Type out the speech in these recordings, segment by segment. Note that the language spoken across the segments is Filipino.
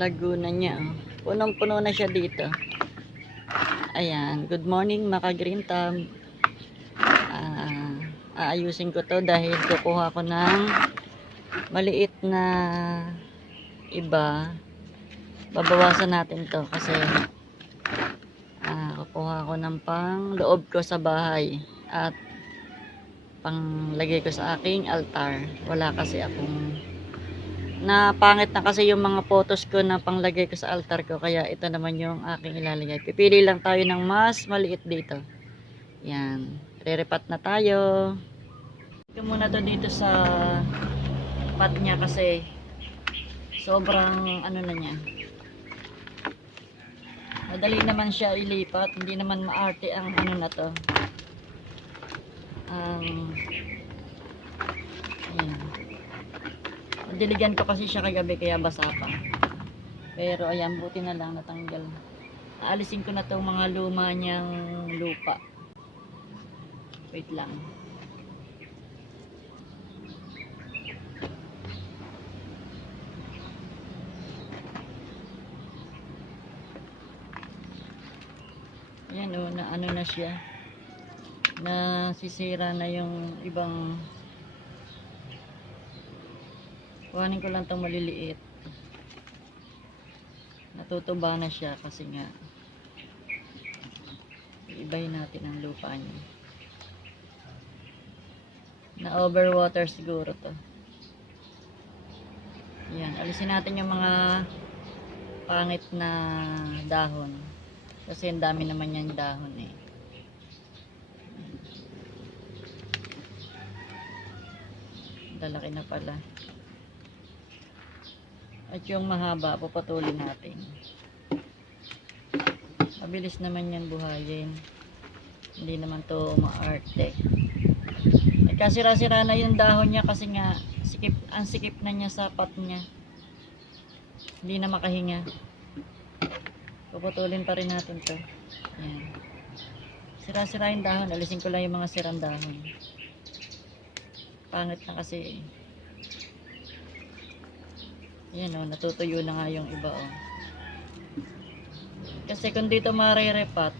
Laguna niya. Oh. Punong-puno na siya dito. Ayan. Good morning mga green thumb. Aayusin ko to dahil kukuha ko ng maliit na iba. Babawasan natin to kasi kukuha ko ng pang loob ko sa bahay at panglagay ko sa aking altar. Wala kasi akong pangit na kasi yung mga photos ko na panglagay ko sa altar ko, kaya ito naman yung aking ilalagay. Pipili lang tayo ng mas maliit dito. Yan, re-repat na tayo. Ito muna to dito sa pot niya kasi sobrang ano na niya. Madali naman siya ilipat, hindi naman maarte ang ano na to. Ayan. Diligan ko kasi siya kagabi kaya basa pa. Pero ayan, buti na lang natanggal. Aalisin ko na itong mga luma niyang lupa. Wait lang. Ayan o, na ano na siya. Nasisira na yung ibang. Kuhanin ko lang itong maliliit. Natutuba na siya kasi nga iibahin natin ang lupa niya. Na overwater siguro to. Yan, alisin natin yung mga pangit na dahon. Kasi ang dami naman yung dahon eh. Lalaki na pala. At yung mahaba, puputulin natin. Mabilis naman yan buhayin. Hindi naman to maarte. Kasira-sira na yung dahon niya kasi nga ang sikip na niya sa pot niya. Hindi na makahinga. Puputulin pa rin natin to. Yan. Sira-sira yung dahon. Alisin ko lang yung mga sirang dahon. Pangit na kasi eh. Yan o, natutuyo na nga yung iba o. Kasi kung dito marirepat,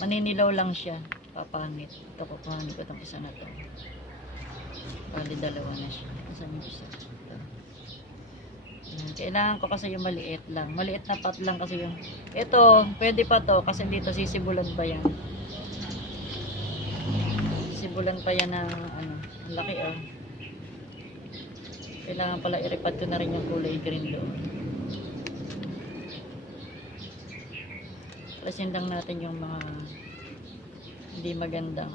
maninilaw lang siya. Papangit. Ito, kukuhanin ko itong isa na to. Bali, dalawa na siya. Saan yung isa? Ito. Yan. Kailangan ko kasi yung maliit lang. Maliit na pot lang kasi yung. Ito, pwede pa to kasi dito sisibulan pa yan. Sisibulan pa yan ng ang laki o. Kailangan pala i-repat ko na rin yung kulay green doon. Plasin lang natin yung mga hindi magandang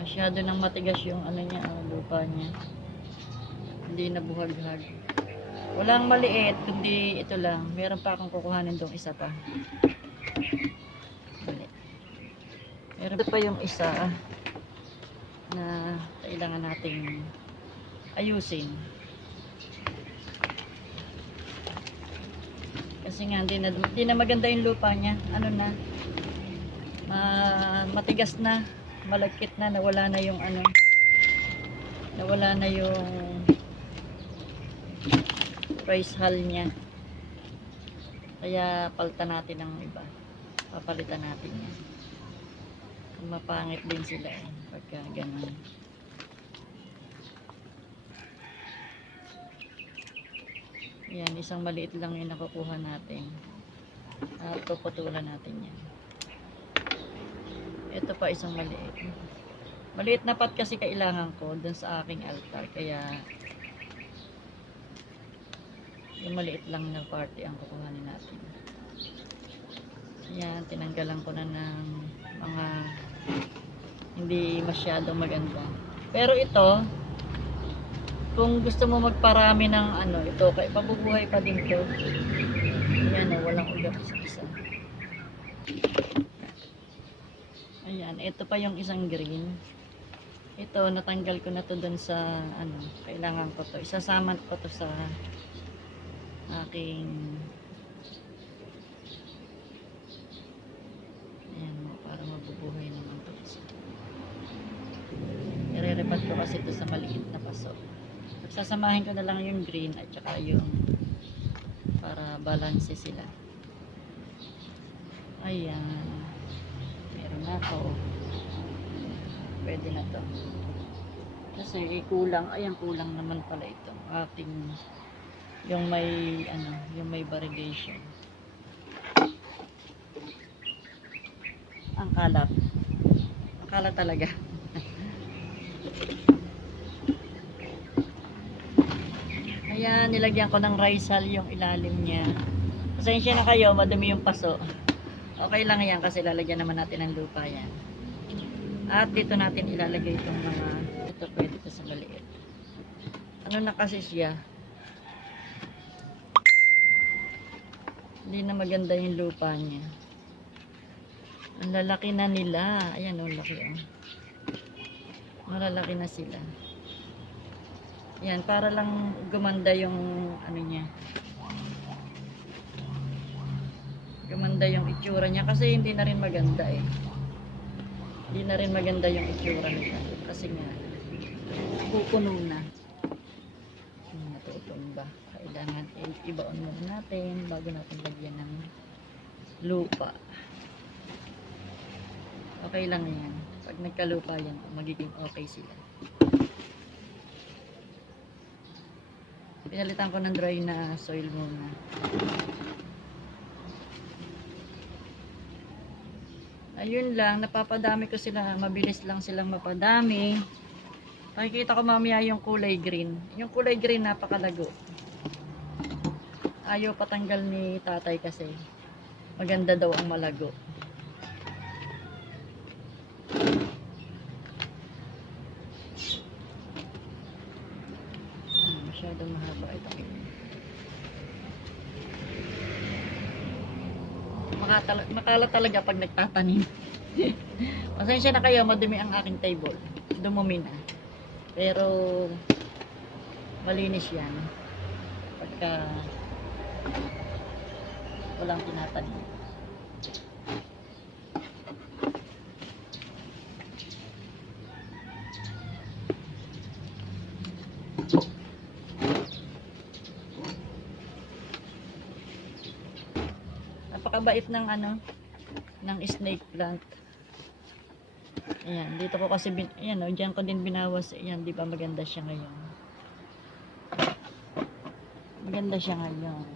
masyado nang matigas yung niya, lupa niya. Hindi na buhag-hag. Walang maliit, kundi ito lang. Meron pa akong kukuhanin dong isa pa. Meron pa yung isa na kailangan nating ayusin. Kasi nga hindi na maganda yung lupa niya. Matigas na, malagkit na, nawala na yung nawala na yung rice hull niya. Kaya palitan natin ng iba. Papalitan natin yan. Mapangit din sila pagka ganun. Yan, isang maliit lang yung nakukuha natin. Puputulan natin yan. Ito pa isang maliit. Maliit na pot kasi kailangan ko dun sa aking altar. Kaya yung maliit lang na party ang kukuhanin natin. Yan, tinanggalan ko na ng mga hindi masyadong maganda. Pero ito, kung gusto mo magparami ng ito, kaya pabubuhay pa din ito. Ayan o, walang ugat sa isa. Ayan, ito pa yung isang green. Ito, natanggal ko na to dun sa, ano, kailangan ko to. Isasama ko to sa aking, ayan, para mabubuhay naman to. Ire-repat ko kasi ito sa maliit na paso. Pagsasamahin ko na lang yung green at saka yung para balance sila. Ayan. Meron na to. Pwede na to. Kasi kulang, ayan, kulang naman pala ito. Ating yung may ano, yung may variegation. Ang kalat. Ang kalat talaga. Ayan, nilagyan ko ng Rizal yung ilalim niya. Pasensya na kayo, madumi yung paso. Okay lang yan kasi lalagyan naman natin ng lupa yan. At dito natin ilalagay itong mga, ito pwede ito sa maliit. Ano na kasi siya? Hindi na maganda yung lupa niya. Ang lalaki na nila. Ayan, ang laki oh. Malalaki na sila. Yan, para lang gumanda yung ano niya. Gumanda yung itsura niya kasi hindi na rin maganda eh. Hindi na rin maganda yung itsura nila kasi nga pupuno na. Natutumba. Kailangan ibaon muna natin bago natin lagyan ng lupa. Okay lang yan. Pag nagkalupa yan, magiging okay sila. Pinalitan ko ng dry na soil muna. Ayun lang, napapadami ko sila. Mabilis lang silang mapadami. Nakikita ko mamaya yung kulay green. Yung kulay green napakalago. Ayaw patanggal ni tatay kasi maganda daw ang malago. Masyadong mahaba ito. Makala talaga pag nagtatanim. Pasensya na kayo, madumi ang aking table. Dumumi na. Pero malinis yan pagka walang tinatanim. Napakabait ng ano, ng snake plant. Ayan, dito ko kasi ayan, diyan ko din binawas. Ayan, di ba maganda siya ngayon. Maganda siya ngayon.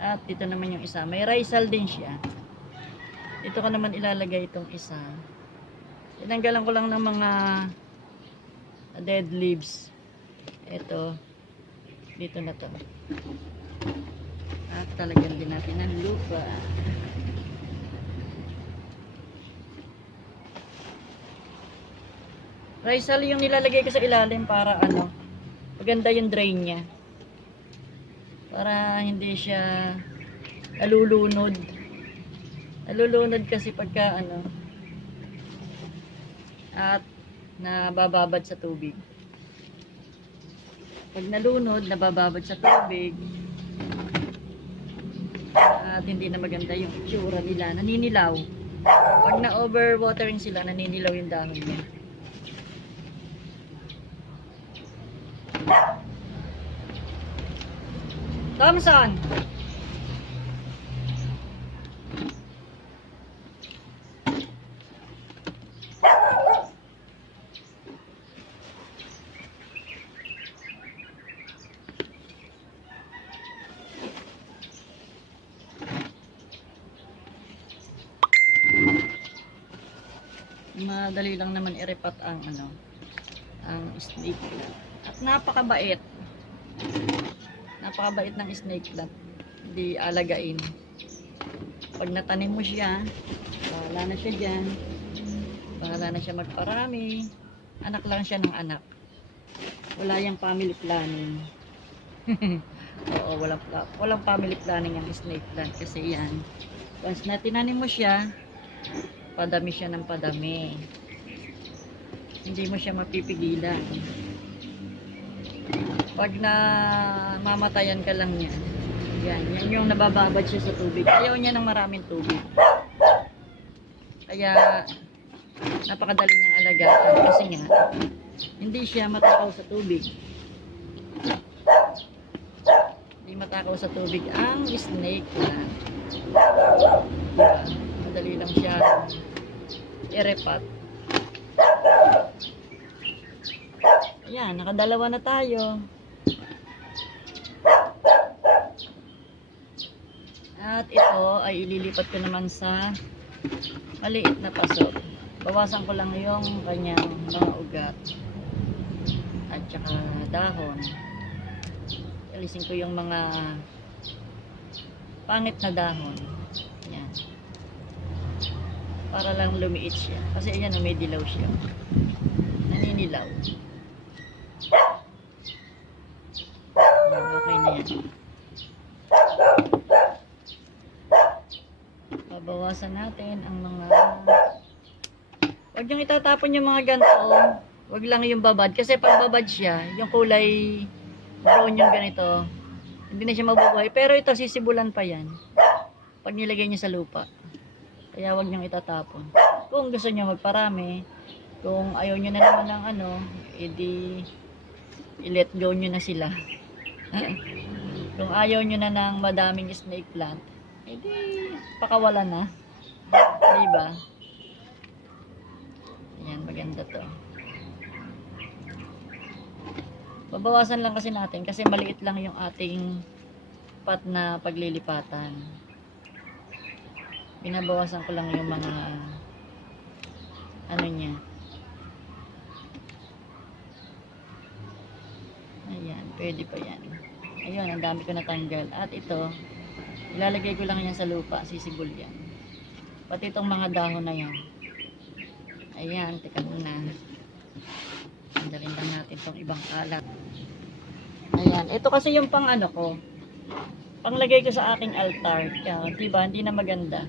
At dito naman yung isa. May Rizal din siya. Dito ko naman ilalagay itong isa. Tinanggalan ko lang ng mga dead leaves. Ito. Dito na to. At talagyan din natin ng lupa. Rizal yung nilalagay ko sa ilalim para ano, maganda yung drain niya. Para hindi siya nalulunod. Nalulunod kasi pagka ano, at nabababad sa tubig. Pag nalunod, nabababad sa tubig, at hindi na maganda yung itsura nila, naninilaw. Pag na-overwatering sila, naninilaw yung dahon niya. Thompson! Madali lang naman i-repat ang ano, ang snake plant. At napakabait. Napakabait ng snake plant. Hindi alagain. Pag natanim mo siya, bahala na siya dyan. Bahala na siya magparami. Anak lang siya ng anak. Wala yung family planning. Oo, walang family planning ang snake plant kasi yan. Once na tinanim mo siya, padami siya ng padami. Hindi mo siya mapipigilan. Pag na mamatayan ka lang yan, yan yung nabababad siya sa tubig. Ayaw niya ng maraming tubig. Kaya napakadali niyang alagaan kasi nga hindi siya matakaw sa tubig. Hindi matakaw sa tubig ang snake plant. Diba? Madali lang siya i-repat. Ayan, nakadalawa na tayo. At ito ay ililipat ko naman sa maliit na paso. Bawasan ko lang yung kanyang mga ugat at saka dahon. Alisin ko yung mga pangit na dahon. Yan. Para lang lumiit siya. Kasi ayan, may dilaw siya. Naninilaw. Yan, okay na yan. Babawasan natin ang mga... Huwag niyong itatapon yung mga ganito. Huwag lang yung babad. Kasi pag babad siya, yung kulay brown yung ganito, hindi na siya mabubuhay. Pero ito, sisibulan pa yan. Pag nilagay niyo sa lupa. Kaya huwag niyong itatapon. Kung gusto niyo magparami, kung ayaw niyo na naman ng ano, edi i-let go niyo na sila. Kung ayaw niyo na ng madaming snake plant, edi pakawalan na. Diba? Ayan, maganda to. Babawasan lang kasi natin kasi maliit lang yung ating pot na paglilipatan. Binabawasan ko lang yung mga ano niya. Ayan, pwede pa yan. Ayun, ang dami ko natanggal. At ito, ilalagay ko lang yan sa lupa, sisibol yan. Pati itong mga dahon na yan. Ayan, teka muna. Tanggalin lang natin itong ibang kalat. Ayan, ito kasi yung pang ano ko. Panglagay ko sa aking altar. Kaya, diba, hindi na maganda.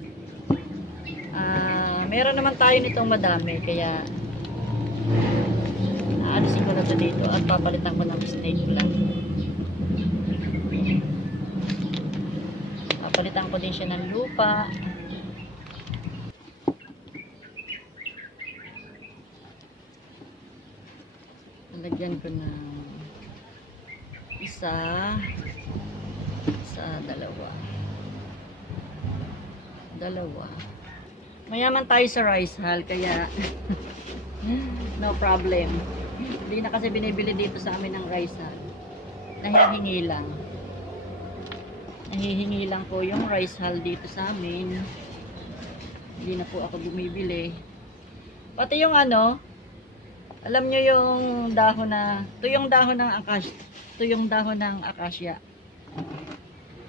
Meron naman tayo nitong madami, kaya aalisin ko na ito dito at papalitan ko ng snake plant. Papalitan ko din siya ng lupa. Lagyan ko ng isa, dalawa. Mayaman tayo sa rice hull, kaya no problem. Hindi na kasi binibili dito sa amin ng rice hull. Nahihingi lang. Nahihingi lang po yung rice hull dito sa amin. Hindi na po ako bumibili. Pati yung ano, alam nyo yung dahon na, ito yung dahon ng akasya. Ito yung dahon ng akasya.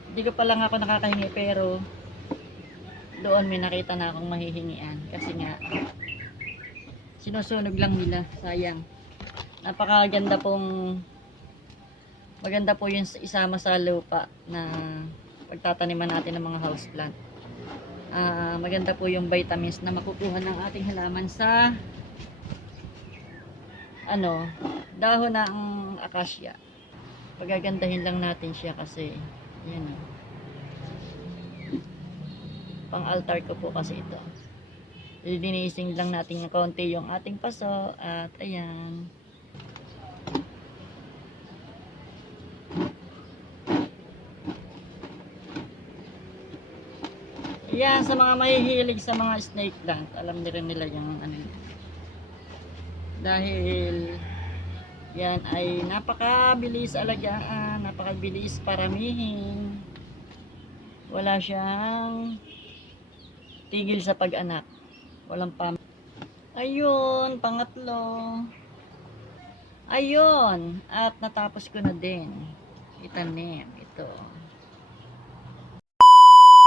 Hindi ko pa lang ako nakakahingi, pero doon may nakita na akong mahihingian. Kasi nga, sinusunog lang nila. Sayang. Napakaganda pong, maganda po yung isama sa lupa na pagtataniman natin ng mga houseplant. Maganda po yung vitamins na makukuha ng ating halaman sa ano, dahon ng akasya. Pagagandahin lang natin siya kasi yan. Pang altar ko po kasi ito. Linisin lang natin ng konti yung ating paso at ayan. Yan, sa mga mahihilig sa mga snake plant, alam nila yung ano. Dahil yan ay napakabilis alagaan, napakabilis paramihin. Wala siyang tigil sa pag-anak. Walang Ayun, pangatlo. Ayun, at natapos ko na din itanim ito.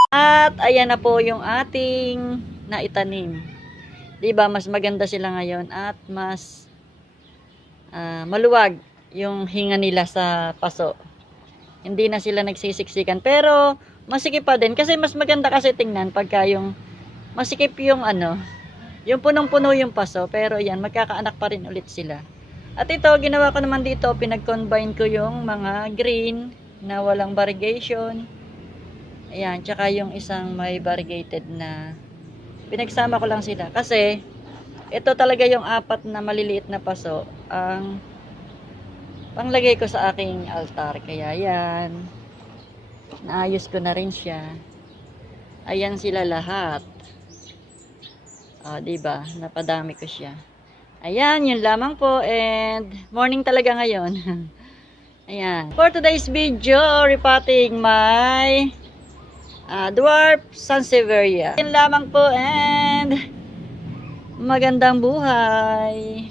At ayan na po yung ating naitanim. 'Di ba, mas maganda sila ngayon at mas maluwag yung hinga nila sa paso. Hindi na sila nagsisiksikan, pero masikip pa din kasi mas maganda kasi tingnan pagka yung masikip yung ano, Yung punong-puno yung paso, pero yan, magkakaanak pa rin ulit sila. At ito, ginawa ko naman dito, pinag-combine ko yung mga green na walang variegation. Ayan, tsaka yung isang may variegated na pinagsama ko lang sila. Kasi, ito talaga yung apat na maliliit na paso ang panglagay ko sa aking altar. Kaya yan, naayos ko na rin siya. Ayan sila lahat. Diba? Napadami ko siya. Ayan, yun lamang po. And morning talaga ngayon. Ayan. For today's video, repotting my dwarf Sansevieria. Yun lamang po and magandang buhay.